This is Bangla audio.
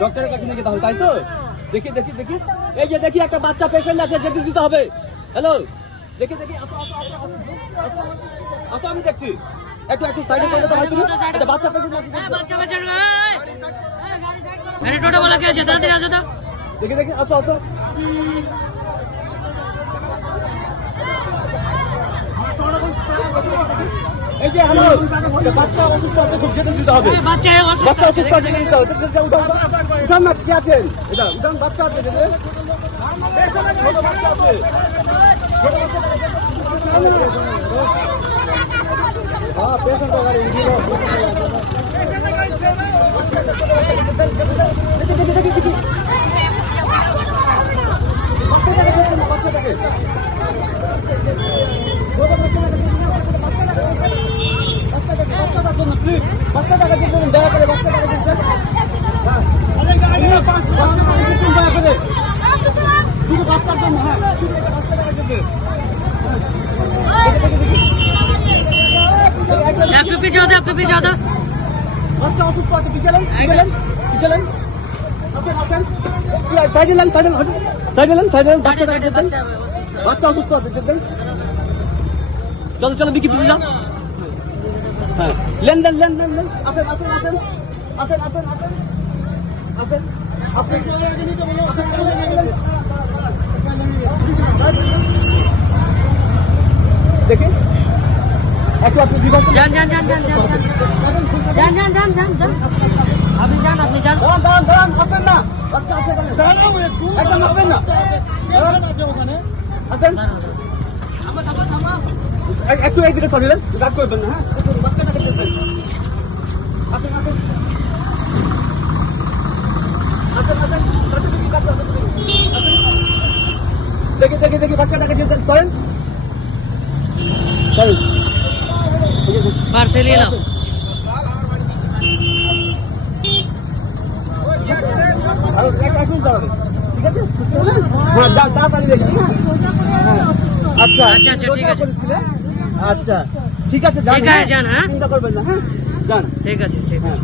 ডক্টরের কাছে নিয়ে যেতে হবে, তাই তো? দেখি দেখি দেখি, এই যে দেখি একটা বাচ্চা পেশেন্ট আছে, যেতে দিতে হবে। হ্যালো, দেখি দেখি, আসো আসো আসো আসো, আসো আমি দেখছি। একটু একটু সাইডে করে দাও, একটা বাচ্চা পেশেন্ট আছে। আরে টোটো বলা কি আছে? তাড়াতাড়ি আসো তো। দেখি দেখি, আসো আসো। এই যে হ্যালো, বাচ্চা অসুস্থ আছে, খুব যেতে দিতে হবে। বাচ্চা বাচ্চা অসুস্থ আছে, যেতে দিতে হবে। উঠান না, কি আছেন? এটা উঠান, বাচ্চা আছে, যেতে। ছোট বাচ্চা আছে, ছোট বাচ্চা। হ্যাঁ, পেশেন্ট গাড়ি বাচ্চাটাকে দয়া করে বাচ্চাটাকে শুধু বাচ্চার জন্য। হ্যাঁ, একটু পিছিয়ে হতো, একটু পিছিয়ে হতো। বাচ্চা অসুস্থ আছে, পিছালেন পিছালেন পিছালেন, আসেন আসেন, সাইডে নেন সাইডে নেন সাইডে নেন সাইডে নেন, বাচ্চাটাকে যেতেন, বাচ্চা অসুস্থ আছে, যেতেন। চলো চলো, বিকি পিছিয়ে যাও। হ্যাঁ, লেন দেন লেন দেন লেন, আসেন আসেন আসেন আসেন আসেন আসেন আসেন আপনি দেখেন একটু আপনি বিভাগ যান যান যান যান যান যান যান যান যান যান, আপনি যান, আপনি যান। দাঁড়ান দাঁড়ান দাঁড়ান, আসেন না, বাচ্চা আছে এখানে, একদম আসবেন না, আসেন একটু এই দিকে সরিলেন, রাগ করবেন না। হ্যাঁ, বাচ্চাটাকে দেখবেন, আসেন আসেন আসেন আসেন, দেখি দেখি দেখি, বাচ্চাটাকে যেতেন, করেন পার্সেল এলাম। ঠিক আছে, হ্যাঁ তাড়াতাড়ি দেখি। আচ্ছা আচ্ছা, আচ্ছা, ঠিক আছে। আচ্ছা ঠিক আছে, ঠিক আছে, যান। হ্যাঁ, চিন্তা করবেন না। হ্যাঁ, যান। ঠিক আছে, ঠিক আছে। হ্যাঁ।